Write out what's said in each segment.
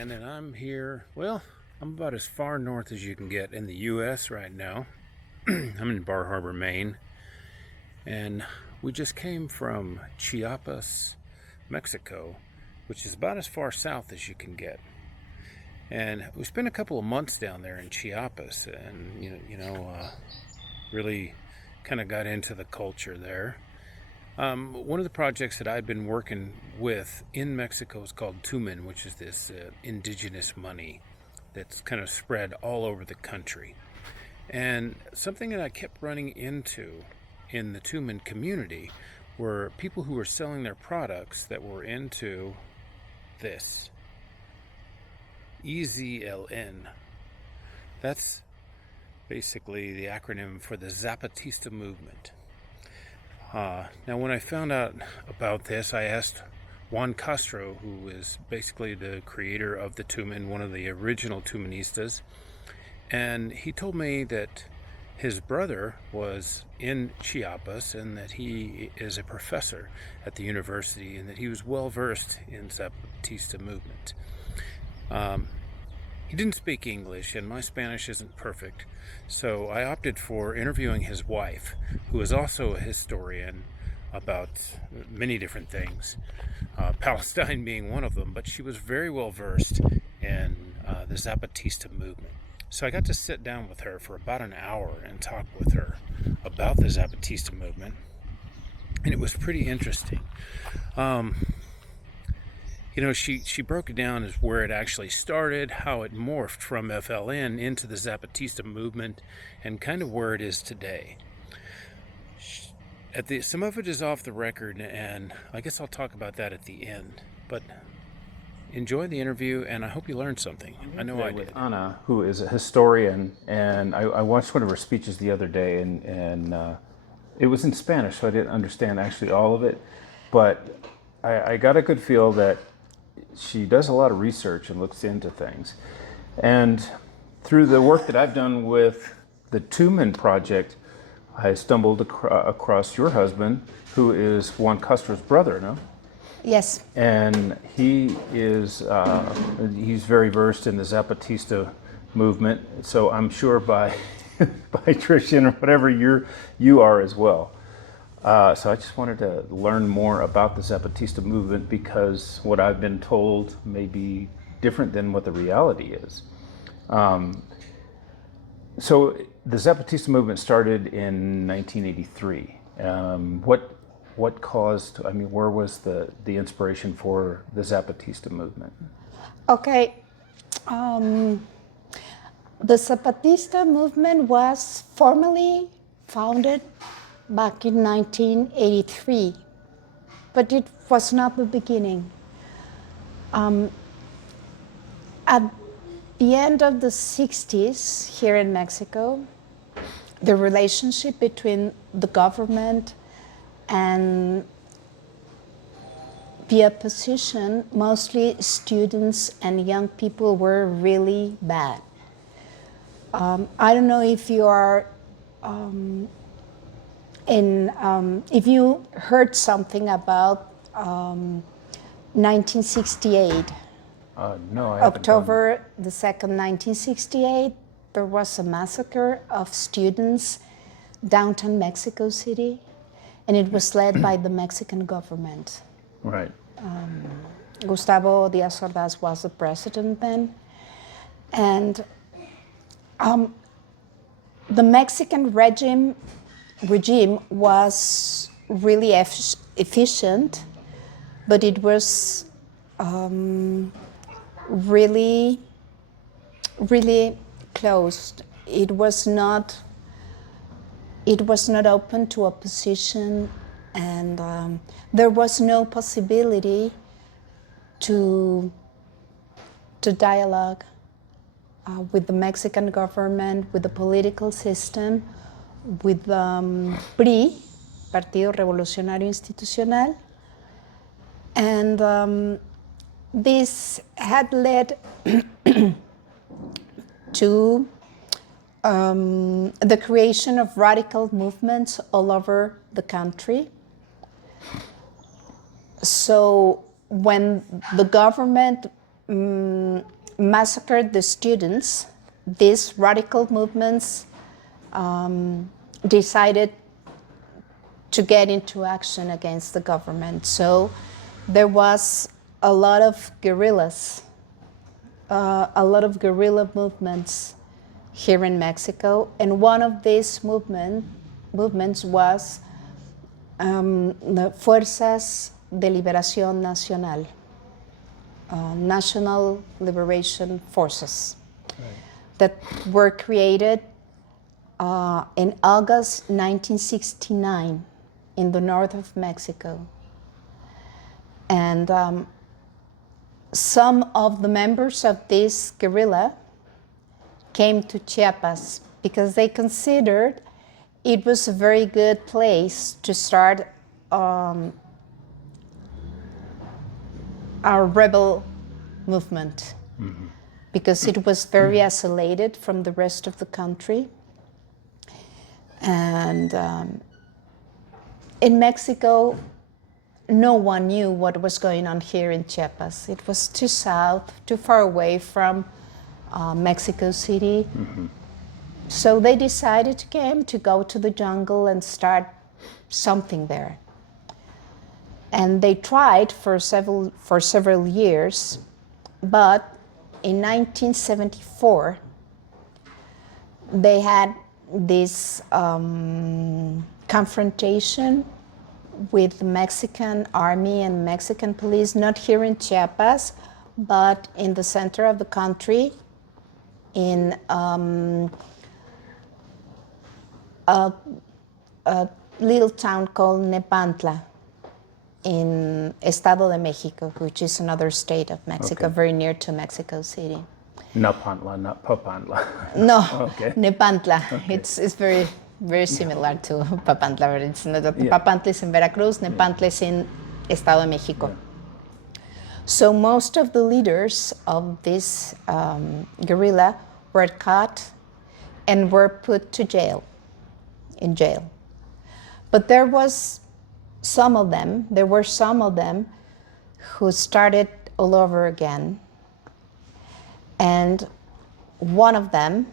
again, and I'm here, well, I'm about as far north as you can get in the U.S. right now. I'm in Bar Harbor, Maine, and we just came from Chiapas, Mexico, which is about as far south as you can get. And we spent a couple of months down there in Chiapas, and really kind of got into the culture there. One of the projects that I've been working with in Mexico is called Tumen, which is this indigenous money that's kind of spread all over the country. And something that I kept running into in the Tumen community were people who were selling their products that were into this. EZLN. That's basically the acronym for the Zapatista Movement. Now, when I found out about this, I asked Juan Castro, who is basically the creator of the Tumen, one of the original Tumenistas, and he told me that his brother was in Chiapas and that he is a professor at the university and that he was well versed in Zapatista movement. He didn't speak English, and my Spanish isn't perfect, so I opted for interviewing his wife, who is also a historian about many different things, Palestine being one of them, but she was very well versed in the Zapatista movement. So I got to sit down with her for about an hour and talk with her about the Zapatista movement, and it was pretty interesting. She broke it down as where it actually started, how it morphed from FLN into the Zapatista movement, and kind of where it is today. Some of it is off the record, and I guess I'll talk about that at the end. But enjoy the interview, and I hope you learned something. I know I did. With Ana, who is a historian, and I watched one of her speeches the other day, and it was in Spanish, so I didn't understand actually all of it, but I got a good feel that she does a lot of research and looks into things. And through the work that I've done with the Tumen project, I stumbled across your husband, who is Juan Castro's brother, no? Yes. And he is he's very versed in the Zapatista movement, so I'm sure by tradition or whatever you are as well. So I just wanted to learn more about the Zapatista movement, because what I've been told may be different than what the reality is. So the Zapatista movement started in 1983. What caused, where was the inspiration for the Zapatista movement? Okay. The Zapatista movement was formally founded back in 1983, but it was not the beginning. At the end of the 60s here in Mexico, the relationship between the government and the opposition, mostly students and young people, were really bad. I don't know if you are if you heard something about 1968. No, I October the 2nd, 1968, there was a massacre of students downtown Mexico City, and it was led by the Mexican government. Right. Gustavo Díaz Ordaz was the president then, and the Mexican regime was really efficient, but it was really closed. It was not open to opposition, and there was no possibility to dialogue with the Mexican government, with the political system, with PRI, Partido Revolucionario Institucional, and this had led to the creation of radical movements all over the country. So when the government massacred the students, these radical movements decided to get into action against the government. So there was a lot of guerrillas, a lot of guerrilla movements here in Mexico, and one of these movements was the Fuerzas de Liberación Nacional, National Liberation Forces, that were created in August 1969 in the north of Mexico. And some of the members of this guerrilla came to Chiapas because they considered it was a very good place to start a rebel movement, because it was very isolated from the rest of the country. And in Mexico, no one knew what was going on here in Chiapas. It was too south, too far away from Mexico City. So they decided to go to the jungle and start something there. And they tried for several years, but in 1974, they had this confrontation with the Mexican army and Mexican police, not here in Chiapas, but in the center of the country, in a little town called Nepantla in Estado de Mexico, which is another state of Mexico, very near to Mexico City. Napantla, not Papantla. No, Okay. Nepantla. It's very, very similar to Papantla, but it's not. Papantla is in Veracruz, Nepantla is in Estado de Mexico. Yeah. So most of the leaders of this guerrilla were caught and were put to jail, in jail. But there were some of them who started all over again. And one of them,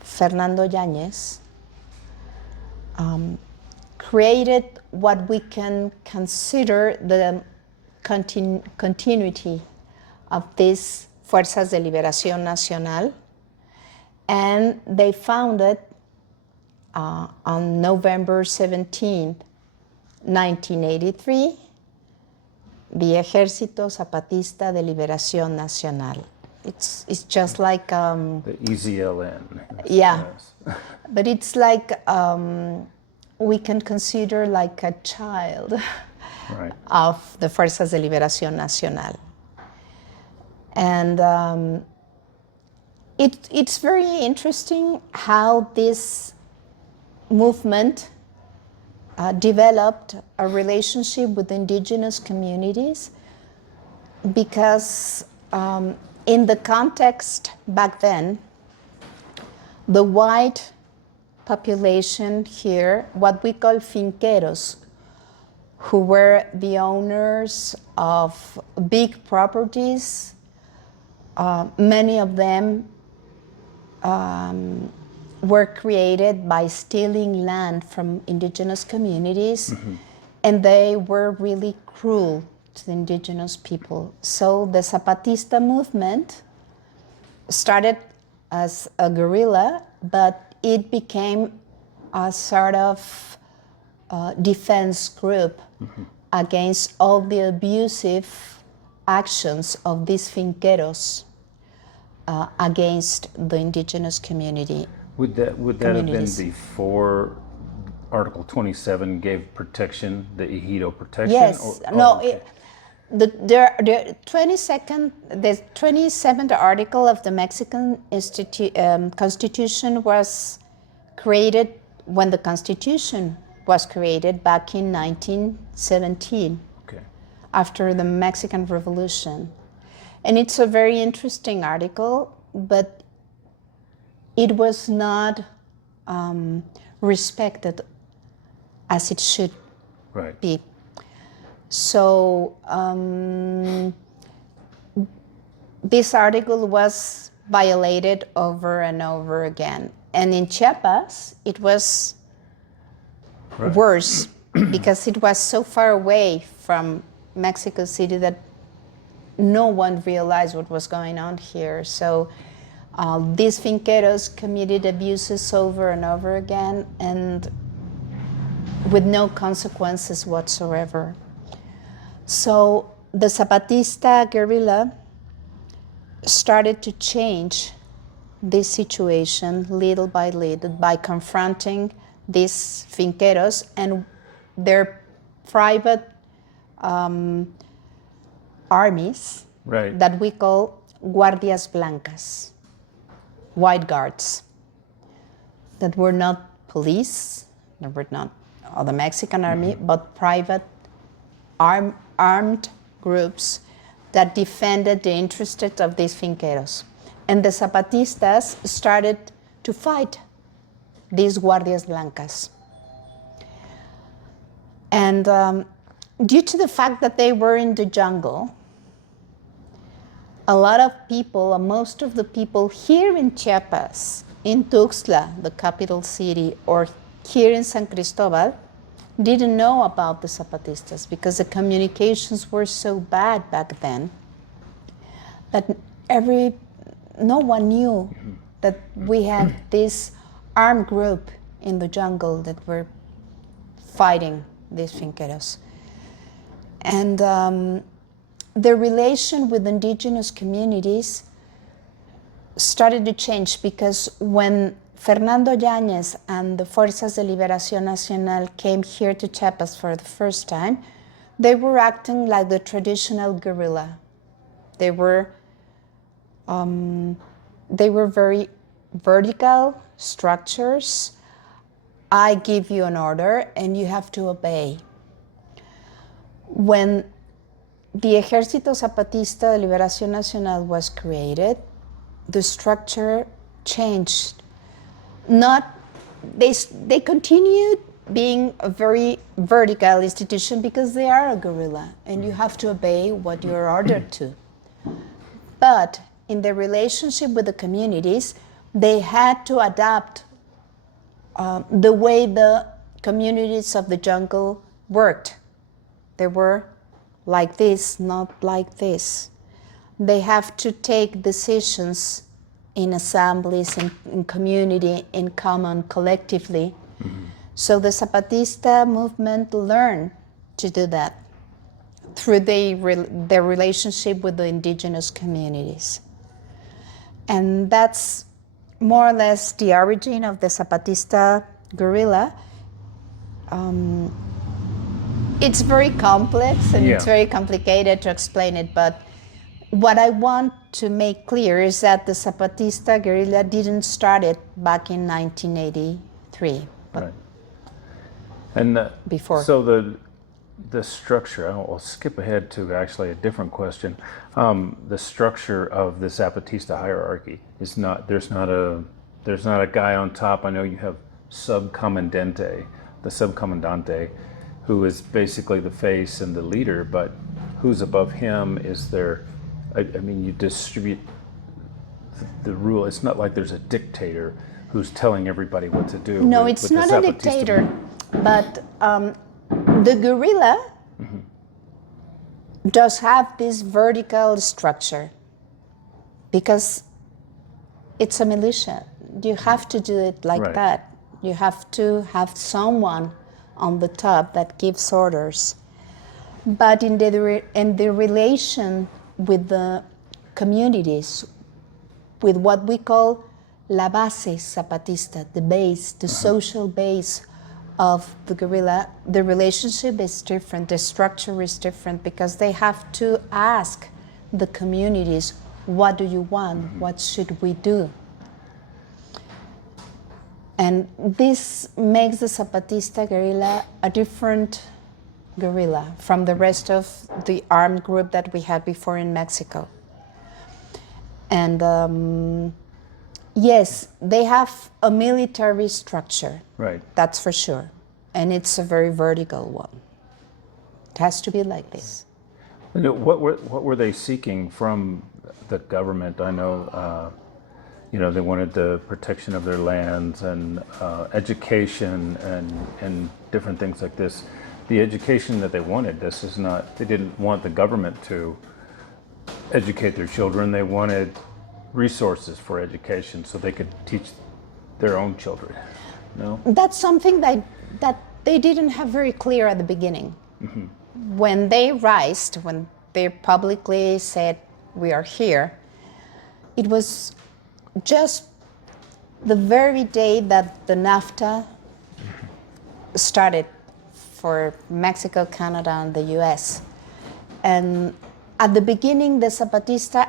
Fernando Yáñez, created what we can consider the continuity of these Fuerzas de Liberación Nacional, and they founded on November 17, 1983, the Ejército Zapatista de Liberación Nacional. It's just like The EZLN. Yeah. Yes. but it's like we can consider like a child Right. of the Fuerzas de Liberación Nacional. And it's very interesting how this movement developed a relationship with indigenous communities, because in the context back then, the white population here, what we call finqueros, who were the owners of big properties, many of them were created by stealing land from indigenous communities, and they were really cruel to the indigenous people. So the Zapatista movement started as a guerrilla, but it became a sort of defense group against all the abusive actions of these finqueros against the indigenous community. Would that have been before Article 27 gave protection, the Ejido protection? Yes. The 27th article of the Mexican Constitution was created when the Constitution was created back in 1917, after the Mexican Revolution. And it's a very interesting article, but it was not respected as it should be. So this article was violated over and over again. And in Chiapas, it was worse because it was so far away from Mexico City that no one realized what was going on here. So these finqueros committed abuses over and over again and with no consequences whatsoever. So the Zapatista guerrilla started to change this situation little by little by confronting these finqueros and their private armies that we call guardias blancas, white guards, that were not police, that were not the Mexican army, but private armed groups that defended the interests of these finqueros. And the Zapatistas started to fight these guardias blancas. And due to the fact that they were in the jungle, a lot of people, most of the people here in Chiapas, in Tuxtla, the capital city, or here in San Cristobal, didn't know about the Zapatistas because the communications were so bad back then that no one knew that we had this armed group in the jungle that were fighting these finqueros. And the relation with indigenous communities started to change because when Fernando Yáñez and the Fuerzas de Liberación Nacional came here to Chiapas for the first time, they were acting like the traditional guerrilla. They were very vertical structures. I give you an order and you have to obey. When the Ejército Zapatista de Liberación Nacional was created, the structure changed. They continued being a very vertical institution because they are a guerrilla and you have to obey what you're ordered to. But in the relationship with the communities, they had to adapt the way the communities of the jungle worked. They were like this, not like this. They have to take decisions in assemblies, in community, in common, collectively. So the Zapatista movement learned to do that through their relationship with the indigenous communities. And that's more or less the origin of the Zapatista guerrilla. It's very complex and it's very complicated to explain it, but what I want to make clear is that the Zapatista guerrilla didn't start it back in 1983, but right. And before. So the structure, I'll skip ahead to actually a different question. The structure of the Zapatista hierarchy is there's not a guy on top. I know you have the subcomandante, who is basically the face and the leader, but who's above him? Is there, I mean, you distribute the rule. It's not like there's a dictator who's telling everybody what to do. No, it's not a dictator, but the guerrilla does have this vertical structure because it's a militia. You have to do it like that. You have to have someone on the top that gives orders. But in the relation with the communities, with what we call la base zapatista, the base, the social base of the guerrilla, the relationship is different, the structure is different because they have to ask the communities, what do you want? What should we do? And this makes the Zapatista guerrilla a different guerrilla from the rest of the armed group that we had before in Mexico. And yes, they have a military structure. Right. That's for sure. And it's a very vertical one. It has to be like this. And what were they seeking from the government. I know, they wanted the protection of their lands and education and different things like this. The education that they wanted, they didn't want the government to educate their children. They wanted resources for education so they could teach their own children. No? That's something that they didn't have very clear at the beginning. Mm-hmm. When they rised, when they publicly said, we are here, it was just the very day that the NAFTA started for Mexico, Canada, and the US. And at the beginning, the Zapatista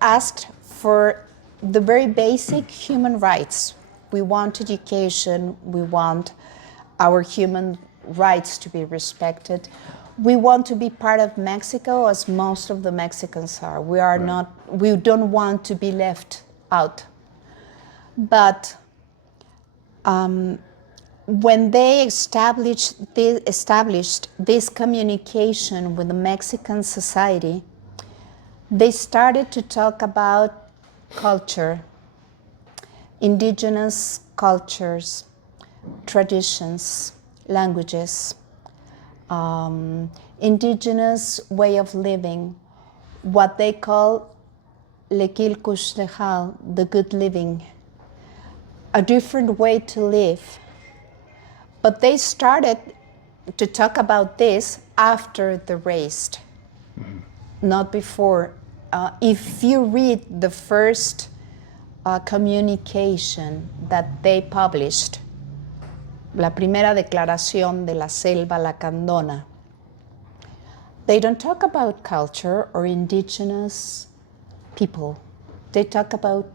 asked for the very basic human rights. We want education, we want our human rights to be respected. We want to be part of Mexico, as most of the Mexicans are. We don't want to be left out. But when they established this communication with the Mexican society, they started to talk about culture, indigenous cultures, traditions, languages, indigenous way of living, what they call lekil kush lehal, the good living, a different way to live. But they started to talk about this after the race, not before. If you read the first communication that they published, la primera declaración de la selva lacandona, they don't talk about culture or indigenous people. They talk about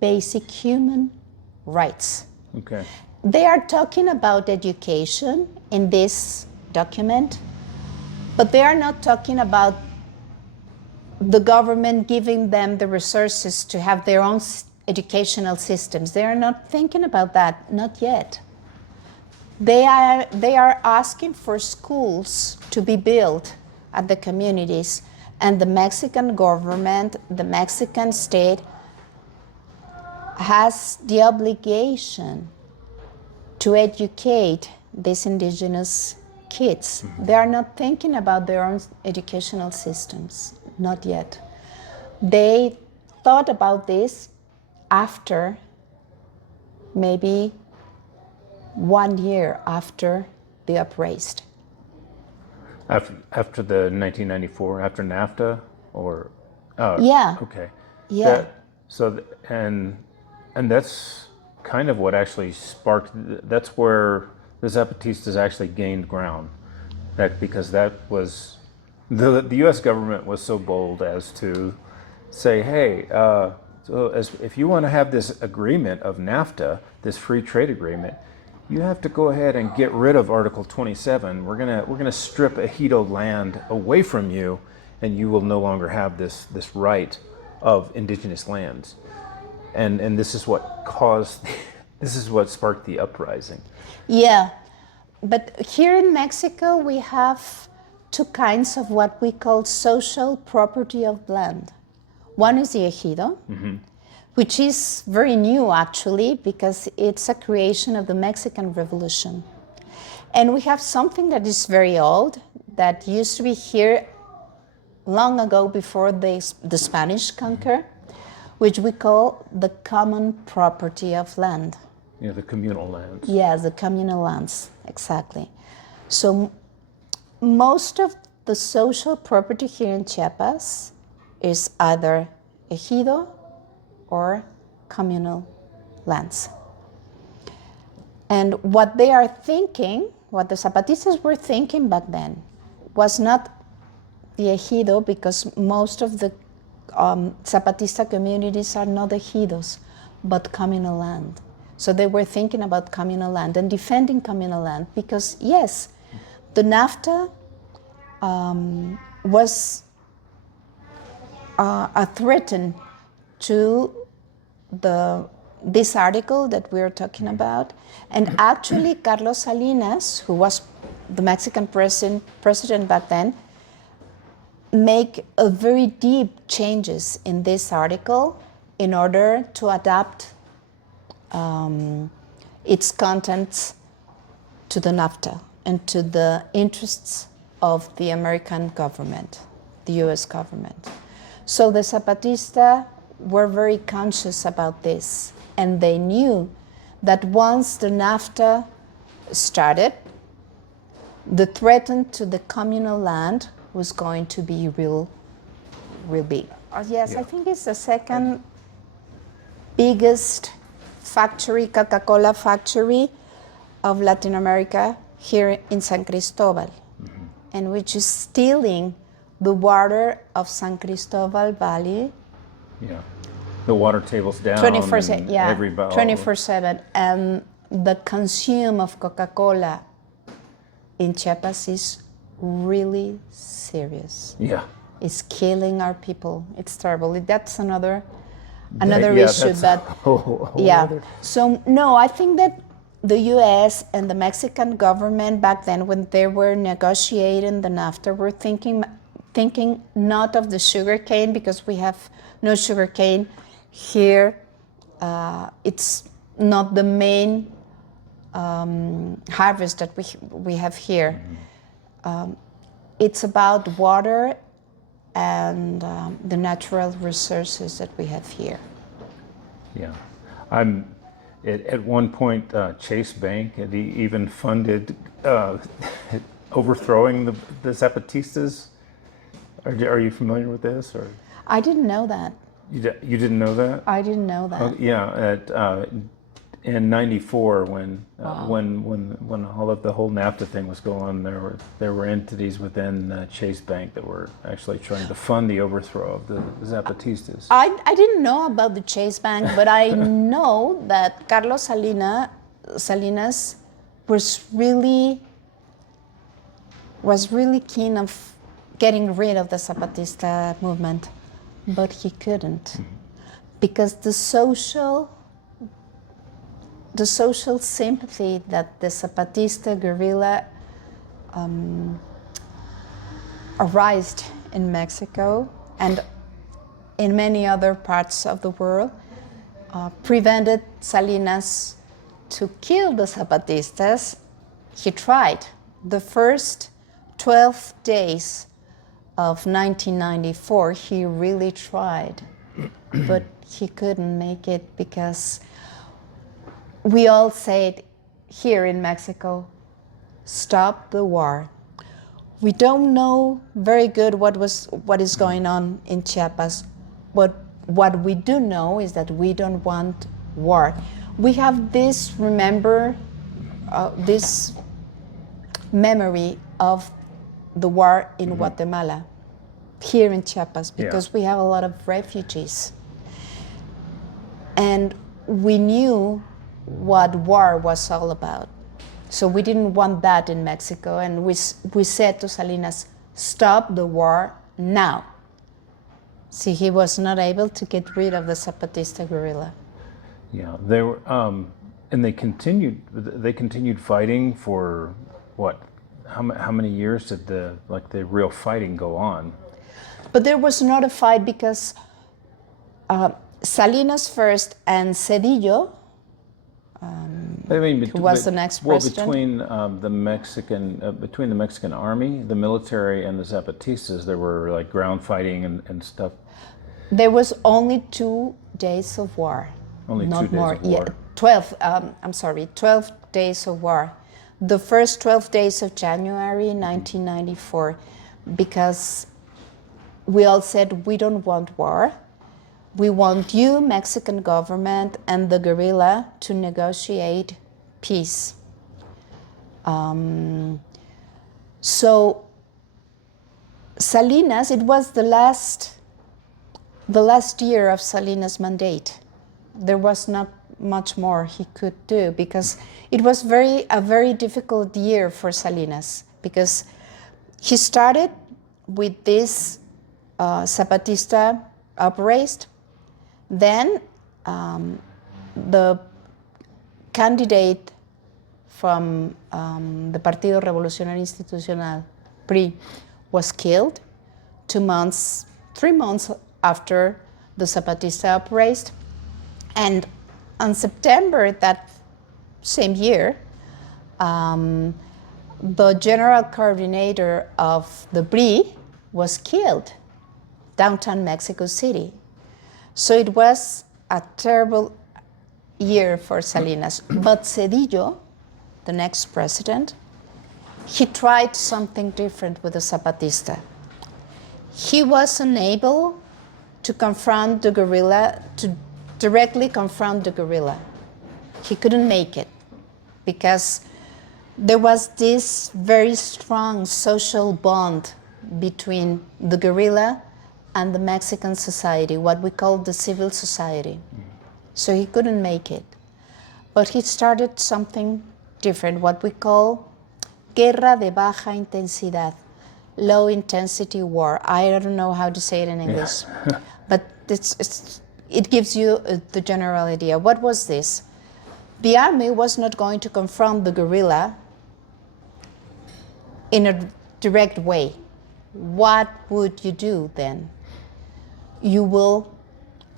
basic human rights. Okay. They are talking about education in this document, but they are not talking about the government giving them the resources to have their own educational systems. They are not thinking about that, not yet. They are asking for schools to be built at the communities, and the Mexican government, the Mexican state, has the obligation to educate these indigenous kids. Mm-hmm. They are not thinking about their own educational systems, not yet. They thought about this after, maybe 1 year after the uprising. After the 1994, after NAFTA, or yeah. Okay. Yeah. And that's kind of what actually sparked. That's where the Zapatistas actually gained ground. Because that was the U.S. government was so bold as to say, hey, if you want to have this agreement of NAFTA, this free trade agreement, you have to go ahead and get rid of Article 27. We're gonna strip Ejido land away from you, and you will no longer have this right of indigenous lands. And this is what sparked the uprising. Yeah, but here in Mexico we have two kinds of what we call social property of land. One is the Ejido, mm-hmm. which is very new actually, because it's a creation of the Mexican Revolution. And we have something that is very old, that used to be here long ago before the Spanish conquer, which we call the common property of land. Yeah, the communal lands. Yes, the communal lands, exactly. So most of the social property here in Chiapas is either Ejido or communal lands. And what they are thinking, what the Zapatistas were thinking back then, was not the Ejido, because most of the Zapatista communities are not Ejidos, but communal land. So they were thinking about communal land and defending communal land, because yes, the NAFTA was a threat to this article that we are talking about. And actually Carlos Salinas, who was the Mexican president back then, make a very deep changes in this article in order to adapt its contents to the NAFTA and to the interests of the American government, the US government. So the Zapatista were very conscious about this, and they knew that once the NAFTA started, the threat to the communal land was going to be real big. Yes, yeah. I think it's the second biggest factory, Coca-Cola factory of Latin America here in San Cristobal, and which is stealing the water of San Cristobal Valley. Yeah, the water table's down. 24/7, yeah, every bottle. 24/7, and the consume of Coca-Cola in Chiapas is really serious. Yeah, it's killing our people. It's terrible. That's another issue. But other. So no, I think that the U.S. and the Mexican government back then, when they were negotiating the NAFTA, were thinking not of the sugar cane, because we have no sugar cane here. It's not the main harvest that we have here. It's about water and the natural resources that we have here. Yeah, at one point, Chase Bank had even funded overthrowing the Zapatistas. Are you familiar with this? Or I didn't know that. You didn't know that? I didn't know that. Yeah, in '94, when all of the whole NAFTA thing was going on, there were entities within Chase Bank that were actually trying to fund the overthrow of the Zapatistas. I didn't know about the Chase Bank, but I know that Carlos Salinas was really keen of getting rid of the Zapatista movement, but he couldn't, because the social sympathy that the Zapatista guerrilla arose in Mexico and in many other parts of the world prevented Salinas to kill the Zapatistas. He tried. The first 12 days of 1994, he really tried, but he couldn't make it, because we all said here in Mexico, stop the war. We don't know very good what is going on in Chiapas, but what we do know is that we don't want war. We have this this memory of the war in Guatemala, here in Chiapas, because we have a lot of refugees. And we knew what war was all about. So we didn't want that in Mexico, and we said to Salinas, stop the war now. See, he was not able to get rid of the Zapatista guerrilla. Yeah, they were, and they continued fighting for what? How many years did the real fighting go on? But there was not a fight, because Salinas first and Cedillo, who was the next president. Between the Mexican army, the military, and the Zapatistas, there were like ground fighting and stuff. There was only 2 days of war. Only not 2 days more. of war. Yeah, 12 days of war. The first 12 days of January 1994, because we all said we don't want war. We want you, Mexican government, and the guerrilla to negotiate peace. So Salinas, it was the last year of Salinas' mandate. There was not much more he could do, because it was a very difficult year for Salinas, because he started with this Zapatista uprising. Then the candidate from the Partido Revolucionario Institucional, PRI, was killed. 3 months after the Zapatista uprising. And on September that same year, the general coordinator of the BRI was killed downtown Mexico City. So it was a terrible year for Salinas. But Zedillo, the next president, he tried something different with the Zapatista. He was unable to confront the guerrilla, to directly confront the guerrilla. He couldn't make it because there was this very strong social bond between the guerrilla and the Mexican society, what we call the civil society. So he couldn't make it. But he started something different, what we call guerra de baja intensidad, low intensity war. I don't know how to say it in English, but it gives you the general idea. What was this? The army was not going to confront the guerrilla in a direct way. What would you do then? You will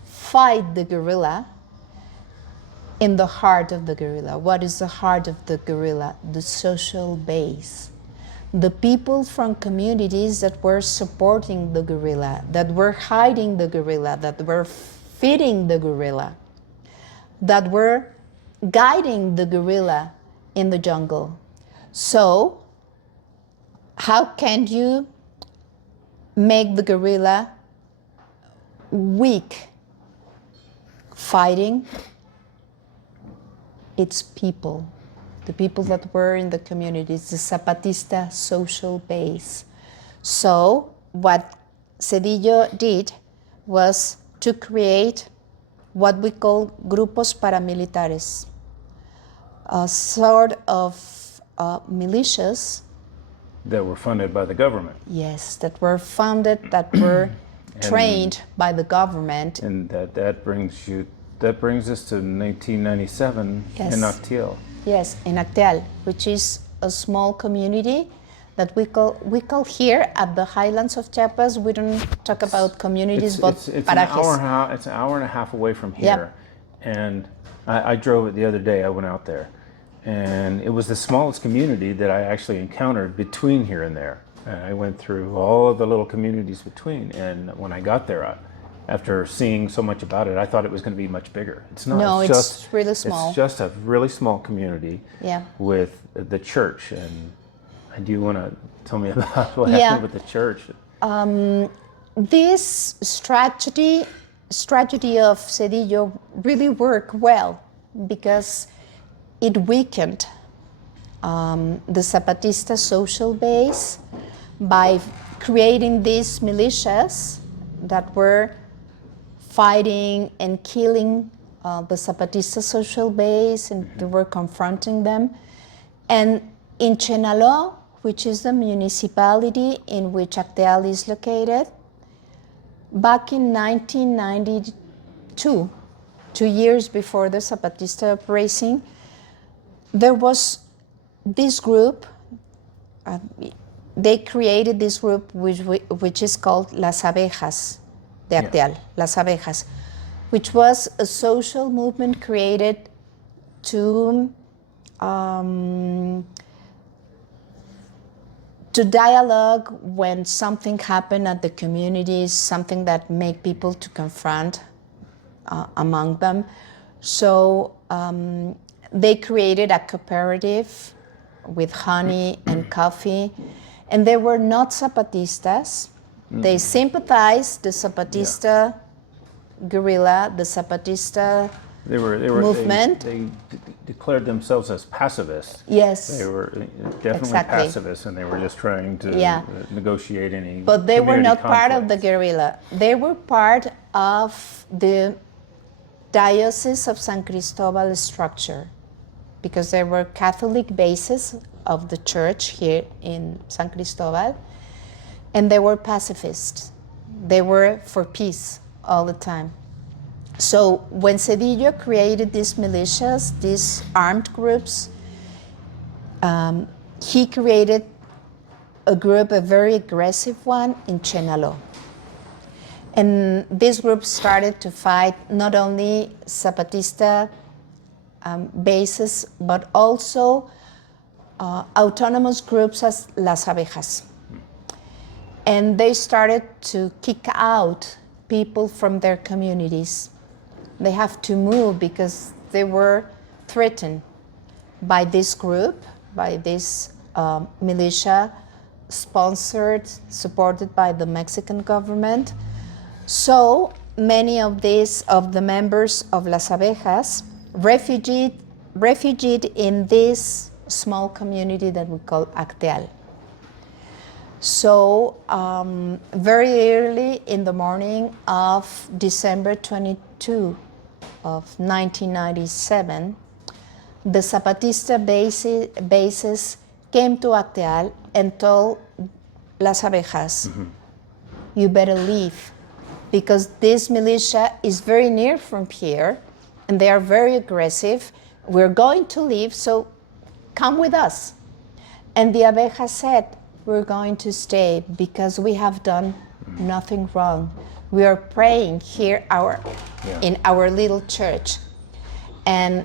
fight the guerrilla in the heart of the guerrilla. What is the heart of the guerrilla? The social base. The people from communities that were supporting the guerrilla, that were hiding the guerrilla, that were feeding the guerrilla, that were guiding the guerrilla in the jungle. So, how can you make the guerrilla weak? Fighting its people, the people that were in the communities, the Zapatista social base. So what Zedillo did was to create what we call grupos paramilitares, a sort of militias. That were funded by the government. Yes, that were funded, that were trained by the government. And that brings us to 1997 in Actiel. Yes, in Actial, which is a small community that we call here at the highlands of Chiapas. We don't talk about communities, but parajes. It's an hour and a half away from here. Yep. And I drove it the other day. I went out there. And it was the smallest community that I actually encountered between here and there. And I went through all of the little communities between. And when I got there, after seeing so much about it, I thought it was going to be much bigger. It's not. No, it's just really small. It's just a really small community with the church. And do you want to tell me about what happened with the church? This strategy of Zedillo really worked well because it weakened the Zapatista social base by creating these militias that were fighting and killing the Zapatista social base, and they were confronting them. And in Chenaló, which is the municipality in which Acteal is located, back in 1992, 2 years before the Zapatista uprising, there was this group, they created this group which is called Las Abejas de Acteal, Las Abejas, which was a social movement created to dialogue when something happened at the communities, something that made people to confront among them. So they created a cooperative with honey and coffee, and they were not Zapatistas. They sympathized the Zapatista guerrilla, the Zapatista movement. They declared themselves as pacifists. Yes. They were definitely pacifists, and they were just trying to negotiate any. But they were not conflicts. part of the guerrilla. They were part of the Diocese of San Cristobal structure, because there were Catholic bases of the church here in San Cristobal, and they were pacifists. They were for peace all the time. So when Zedillo created these militias, these armed groups, he created a group, a very aggressive one, in Chenaló. And this group started to fight not only Zapatista bases, but also autonomous groups as Las Abejas. And they started to kick out people from their communities. They have to move because they were threatened by this group, by this militia sponsored, supported by the Mexican government. So many of the members of Las Abejas refugeed in this small community that we call Acteal. So very early in the morning of December 22 of 1997, the Zapatista bases came to Acteal and told Las Abejas, you better leave, because this militia is very near from here and they are very aggressive. We're going to leave, so come with us. And the Abejas said, we're going to stay because we have done nothing wrong. We are praying here in our little church. And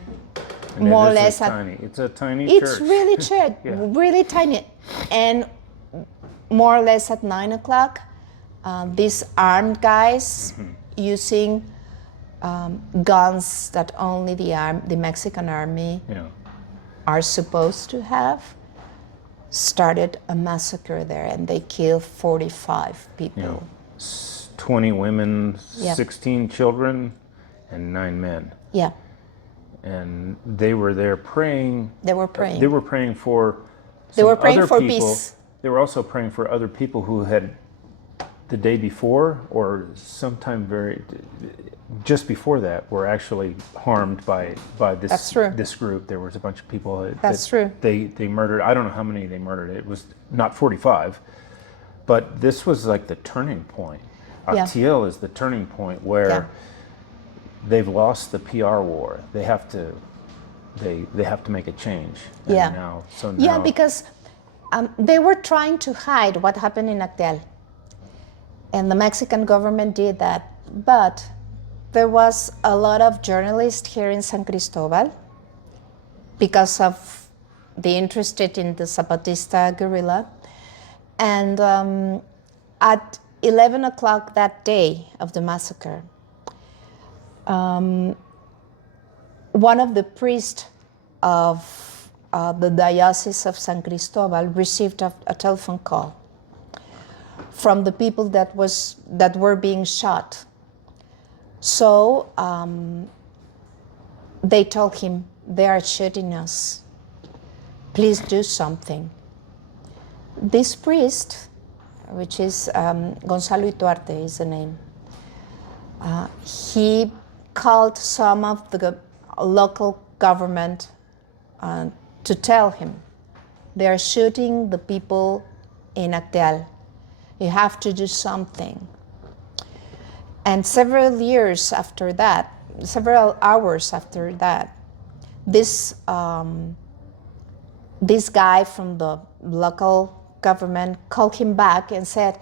more or less it's a tiny church. It's really church, really tiny. And more or less at 9 o'clock, these armed guys using guns that only the Mexican army are supposed to have, started a massacre there, and they killed 45 people. 20 women, 16 children, and 9 men. Yeah. And they were there praying. They were praying. They were praying for peace. They were also praying for other people who had the day before or sometime just before that were actually harmed by this group. There was a bunch of people they murdered. I don't know how many they murdered. It was not 45, but this was like the turning point. Acteal is the turning point where they've lost the PR war. They have to make a change. And because they were trying to hide what happened in Acteal. And the Mexican government did that. But there was a lot of journalists here in San Cristobal because of the interest in the Zapatista guerrilla. And at 11 o'clock that day of the massacre, one of the priests of the Diocese of San Cristobal received a telephone call from the people that were being shot. So they told him, they are shooting us. Please do something. This priest, which is Gonzalo Ituarte is the name, he called some of the local government to tell him, they are shooting the people in Acteal. You have to do something. And several hours after that, this guy from the local government called him back and said,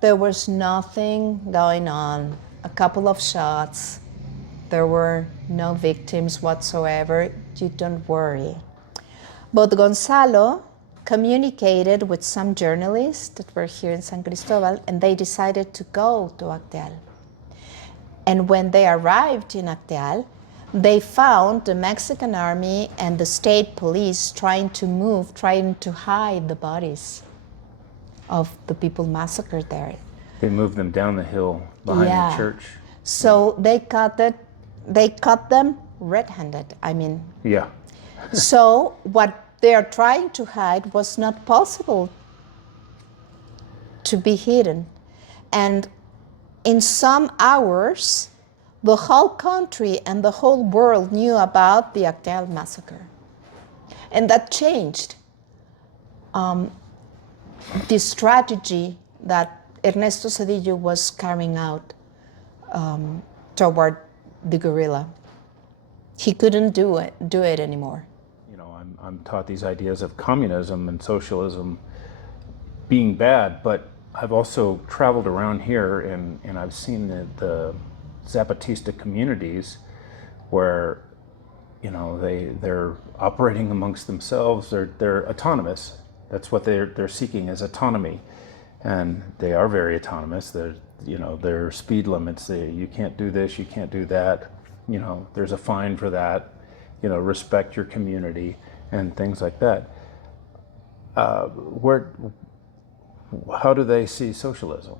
there was nothing going on, a couple of shots, there were no victims whatsoever, you don't worry. But Gonzalo communicated with some journalists that were here in San Cristobal, and they decided to go to Acteal. And when they arrived in Acteal, they found the Mexican army and the state police trying to hide the bodies of the people massacred there. They moved them down the hill behind the church. So they cut them red-handed, Yeah. So what they are trying to hide was not possible to be hidden. And in some hours, the whole country and the whole world knew about the Acteal massacre. And that changed the strategy that Ernesto Zedillo was carrying out toward the guerrilla. He couldn't do it anymore. I'm taught these ideas of communism and socialism being bad, but I've also traveled around here and I've seen the Zapatista communities where, you know, they're operating amongst themselves. They're autonomous. That's what they're seeking, is autonomy, and they are very autonomous. They're, you know, their speed limits. You can't do this. You can't do that. You know, there's a fine for that. You know, respect your community and things like that. How do they see socialism?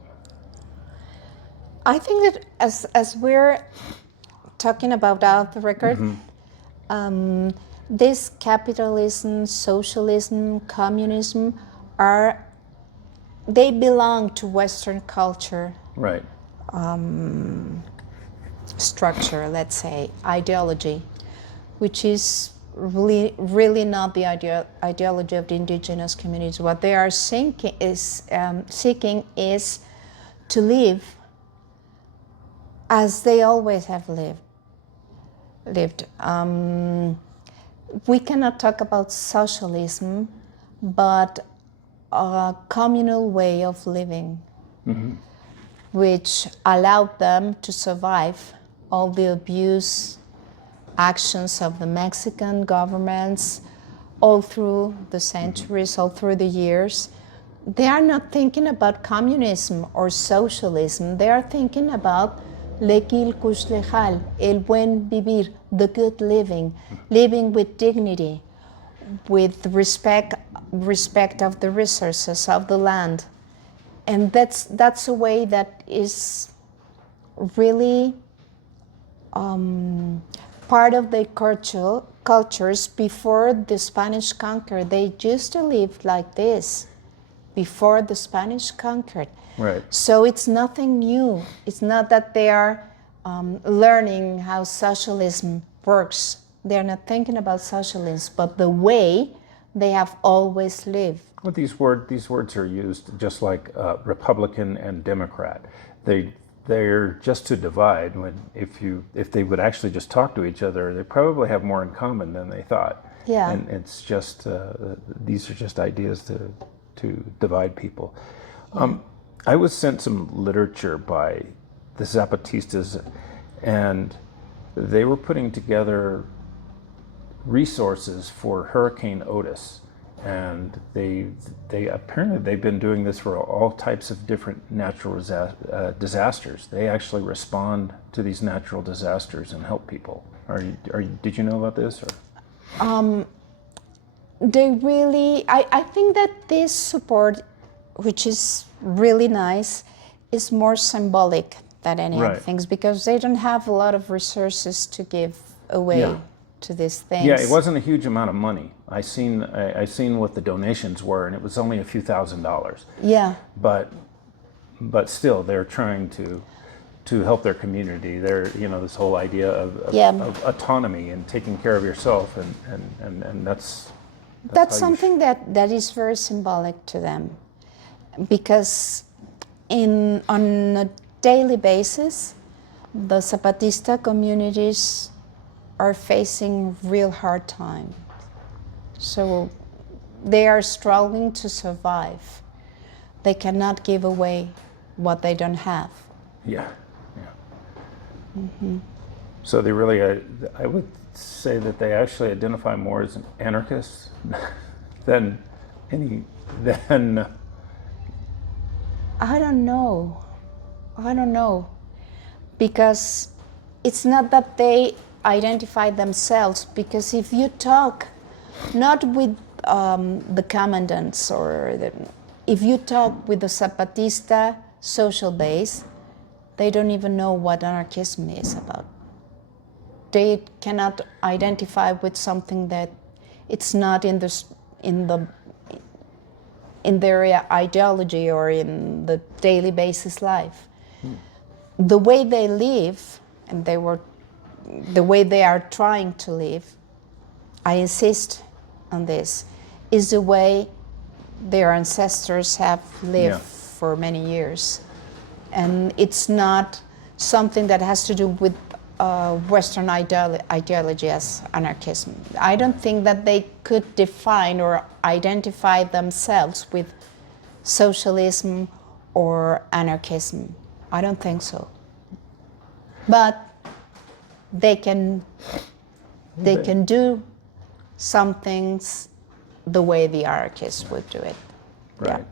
I think that as we're talking about out the record, this capitalism, socialism, communism they belong to Western culture. Right. Structure, let's say, ideology, which is really not the ideology of the indigenous communities. What they are seeking is to live as they always have lived. We cannot talk about socialism, but a communal way of living, which allowed them to survive all the abuse actions of the Mexican governments all through the centuries, all through the years. They are not thinking about communism or socialism. They are thinking about lequil kuslejal, el buen vivir, the good living, living with dignity, with respect of the resources of the land. And that's a way that is really part of the cultures before the Spanish conquer. They used to live like this before the Spanish conquered. Right. So it's nothing new. It's not that they are learning how socialism works. They're not thinking about socialism, but the way they have always lived. Well, these words are used just like Republican and Democrat. They're just to divide. If they would actually just talk to each other, they probably have more in common than they thought. Yeah. And it's just these are just ideas to divide people. I was sent some literature by the Zapatistas, and they were putting together resources for Hurricane Otis. And they apparently they've been doing this for all types of different natural disasters. They actually respond to these natural disasters and help people. Did you know about this? Or? They really, I think that this support, which is really nice, is more symbolic than any other things, because they don't have a lot of resources to give away to these things. Yeah, it wasn't a huge amount of money. I seen what the donations were, and it was only a few $1,000s. Yeah. But still, they're trying to help their community. They're, you know, this whole idea of autonomy and taking care of yourself, and that's something that is very symbolic to them, because on a daily basis, the Zapatista communities are facing real hard times. So they are struggling to survive. They cannot give away what they don't have. Yeah. So they really, I would say that they actually identify more as anarchists than I don't know, because it's not that they identify themselves, because if you talk not with the commandants if you talk with the Zapatista social base, they don't even know what anarchism is about. They cannot identify with something that it's not in their ideology or in the daily basis life. The way they live, and the way they are trying to live, I insist on this, is the way their ancestors have lived for many years. And it's not something that has to do with Western ideology as anarchism. I don't think that they could define or identify themselves with socialism or anarchism. I don't think so. But they can do some things the way the anarchists would do it. Right.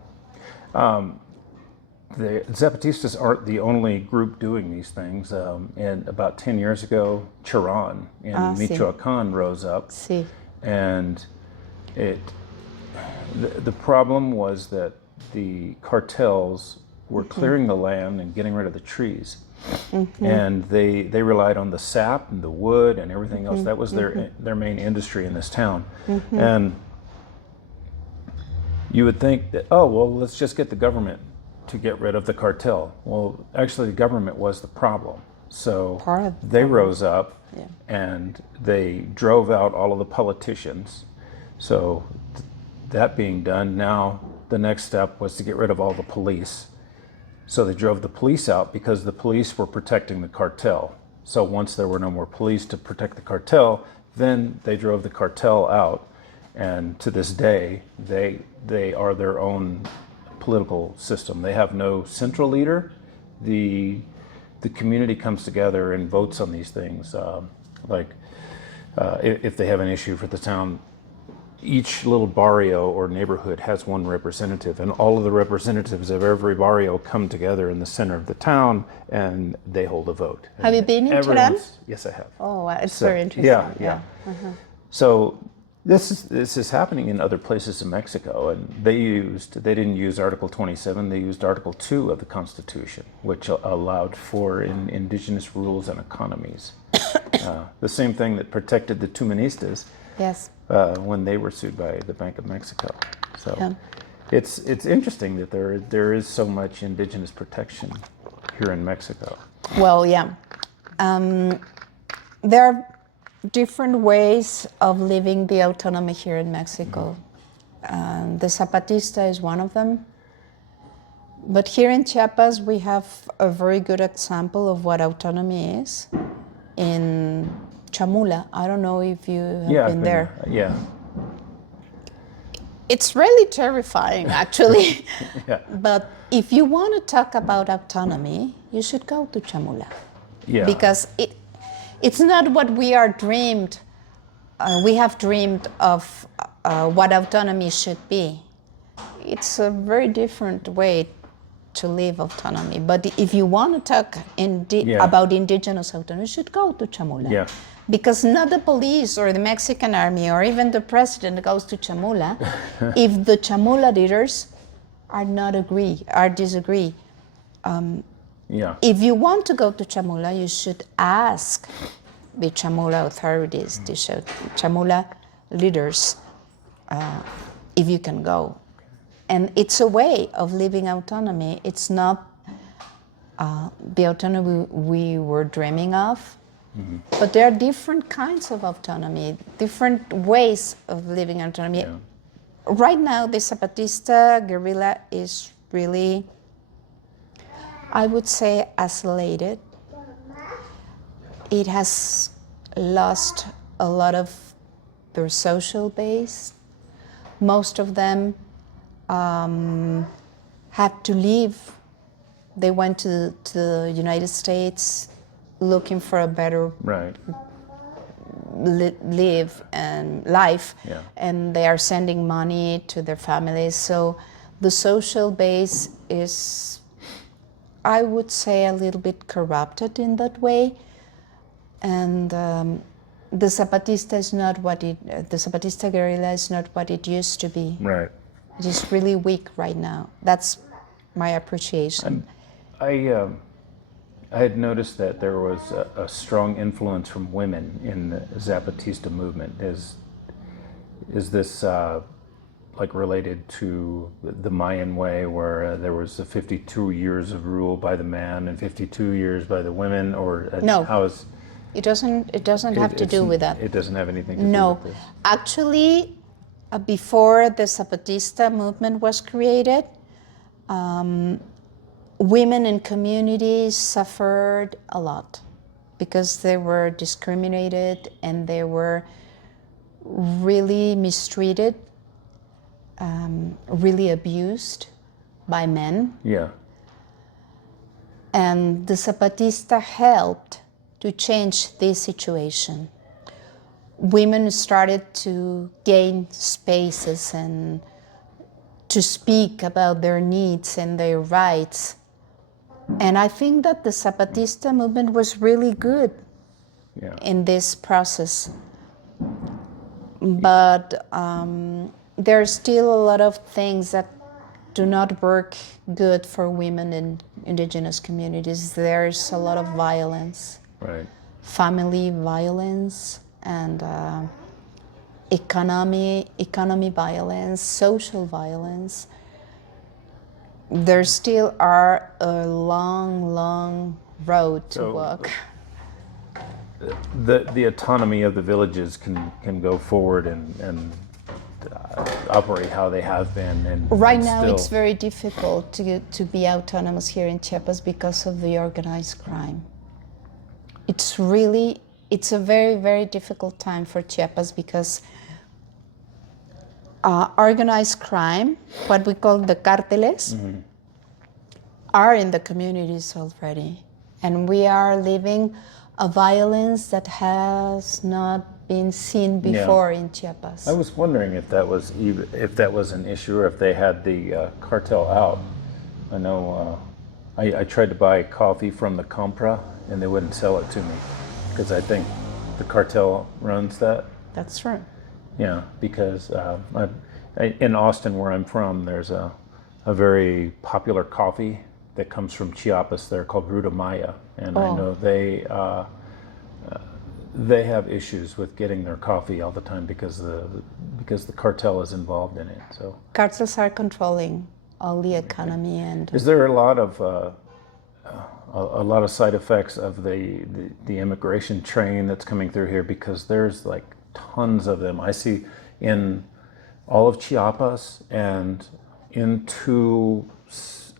The Zapatistas aren't the only group doing these things. And about 10 years ago, Chiron in Michoacan rose up. Sí. And the problem was that the cartels were clearing the land and getting rid of the trees. And they relied on the sap and the wood and everything else. That was their main industry in this town. And you would think that, oh, well, let's just get the government to get rid of the cartel. Well, actually, the government was the problem. So they rose up and they drove out all of the politicians. So that being done, now the next step was to get rid of all the police. So they drove the police out because the police were protecting the cartel. So once there were no more police to protect the cartel, then they drove the cartel out. And to this day, they are their own political system. They have no central leader. The community comes together and votes on these things. If they have an issue for the town, each little barrio or neighborhood has one representative, and all of the representatives of every barrio come together in the center of the town, and they hold a vote. Have you been into them? Yes, I have. Oh, it's very interesting. Yeah. So this is happening in other places in Mexico, and they didn't use Article 27, they used Article 2 of the Constitution, which allowed for indigenous rules and economies. The same thing that protected the Tumanistas. Yes. When they were sued by the Bank of Mexico. So it's interesting that there is so much indigenous protection here in Mexico. Well, yeah. There are different ways of living the autonomy here in Mexico. The Zapatista is one of them. But here in Chiapas, we have a very good example of what autonomy is in Chamula. I don't know if you have been there. Yeah. It's really terrifying, actually. Yeah. But if you want to talk about autonomy, you should go to Chamula. Yeah. Because it's not what we are dreamed. We have dreamed of what autonomy should be. It's a very different way to live autonomy. But if you want to talk about indigenous autonomy, you should go to Chamula. Yeah. Because not the police or the Mexican army or even the president goes to Chamula if the Chamula leaders disagree. If you want to go to Chamula, you should ask the Chamula authorities, the Chamula leaders, if you can go. And it's a way of living autonomy. It's not the autonomy we were dreaming of. But there are different kinds of autonomy, different ways of living autonomy. Yeah. Right now, the Zapatista guerrilla is really, I would say, isolated. It has lost a lot of their social base. Most of them had to leave. They went to the United States looking for a better live and life, and they are sending money to their families. So the social base is, I would say, a little bit corrupted in that way. And the Zapatista is not the Zapatista guerrilla is not what it used to be. Right. It is really weak right now. That's my appreciation. I had noticed that there was a strong influence from women in the Zapatista movement. Is this related to the Mayan way, where there was 52 years of rule by the man and 52 years by the women, or no? How is it doesn't have to do with that. It doesn't have anything to do with this. Actually, before the Zapatista movement was created, women in communities suffered a lot because they were discriminated and they were really mistreated, really abused. by men. Yeah. And the Zapatista helped to change this situation. Women started to gain spaces and to speak about their needs and their rights. And I think that the Zapatista movement was really good in this process. But there are still a lot of things that do not work good for women in indigenous communities. There's a lot of violence, Right. family violence, and economy violence, social violence. There still are a long road to walk. The autonomy of the villages can go forward and operate how they have been. And right and now still, it's very difficult to be autonomous here in Chiapas because of the organized crime. It's a very difficult time for Chiapas because organized crime, what we call the carteles, are in the communities already. And we are living a violence that has not been seen before in Chiapas. I was wondering if that was an issue or if they had the cartel out. I know I tried to buy coffee from the Compra and they wouldn't sell it to me because I think the cartel runs that. That's true. Yeah, because in Austin, where I'm from, there's a very popular coffee that comes from Chiapas there called Ruta Maya, and I know they have issues with getting their coffee all the time because the cartel is involved in it. So cartels are controlling all the economy. And is there a lot of side effects of the immigration train that's coming through here? Because there's like tons of them. I see in all of Chiapas and into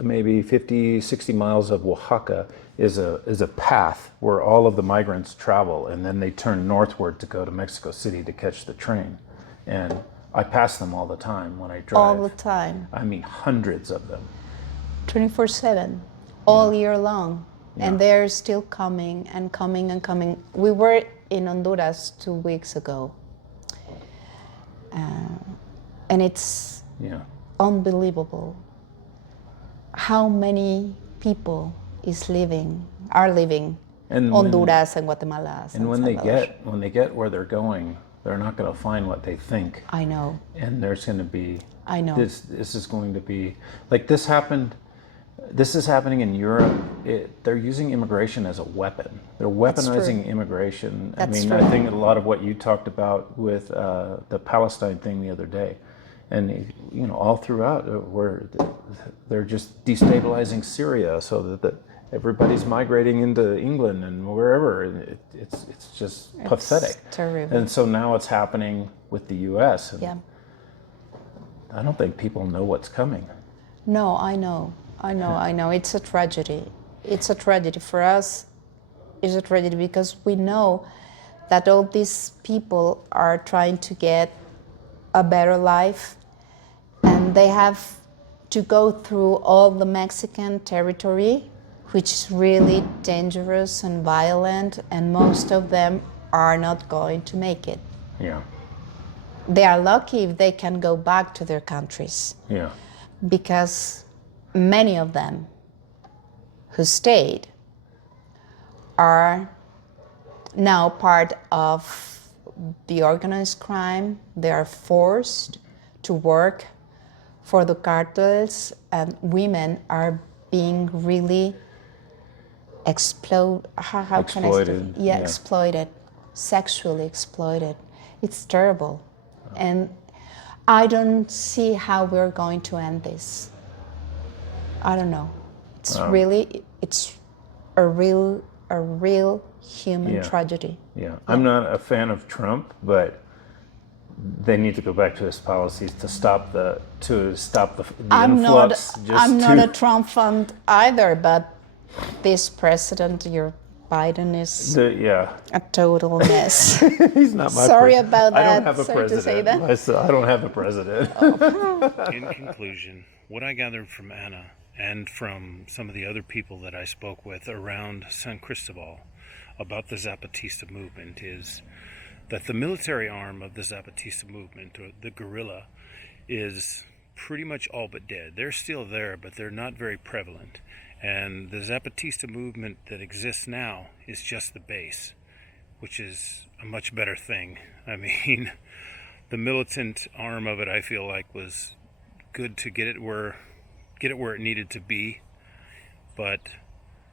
maybe 50, 60 miles of Oaxaca is a path where all of the migrants travel, and then they turn northward to go to Mexico City to catch the train. And I pass them all the time when I drive. all the time. I mean, hundreds of them. 24/7, all year long. And they're still coming and coming and coming. We were in Honduras 2 weeks ago. And it's unbelievable how many people are living Honduras and Guatemala. And when they get where they're going, they're not going to find what they think. I know. And there's going to be. I know. This is going to be like this happened. This is happening in Europe. They're using immigration as a weapon. They're weaponizing immigration. That's I mean, true. I think a lot of what you talked about with the Palestine thing the other day, and all throughout, where they're just destabilizing Syria so that everybody's migrating into England and wherever. And it's just pathetic. Terrible. And so now it's happening with the U.S. And Yeah. I don't think people know what's coming. No, I know. It's a tragedy. It's a tragedy for us. It's a tragedy because we know that all these people are trying to get a better life, and they have to go through all the Mexican territory, which is really dangerous and violent, and most of them are not going to make it. Yeah. They are lucky if they can go back to their countries. Yeah. Because many of them who stayed are now part of the organized crime. They are forced to work for the cartels, and women are being really exploited, sexually exploited. It's terrible. And I don't see how we're going to end this. I don't know. It's it's a real human tragedy. Yeah. I'm not a fan of Trump, but they need to go back to his policies to stop the influx. I'm not a Trump fan either, but this president, your Biden, is a total mess. He's not my Sorry about that. I don't have a Sorry president. to say that. I don't have a president. In conclusion, what I gathered from Anna and from some of the other people that I spoke with around San Cristobal about the Zapatista movement is that the military arm of the Zapatista movement, or the guerrilla, is pretty much all but dead. They're still there, but they're not very prevalent. And the Zapatista movement that exists now is just the base, which is a much better thing. I mean, the militant arm of it, I feel like, was good to get it where it needed to be, but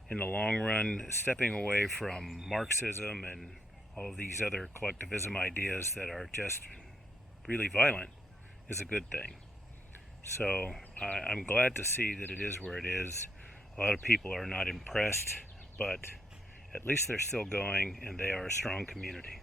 in the long run, stepping away from Marxism and all of these other collectivism ideas that are just really violent is a good thing. So I'm glad to see that it is where it is. A lot of people are not impressed, but at least they're still going, and they are a strong community.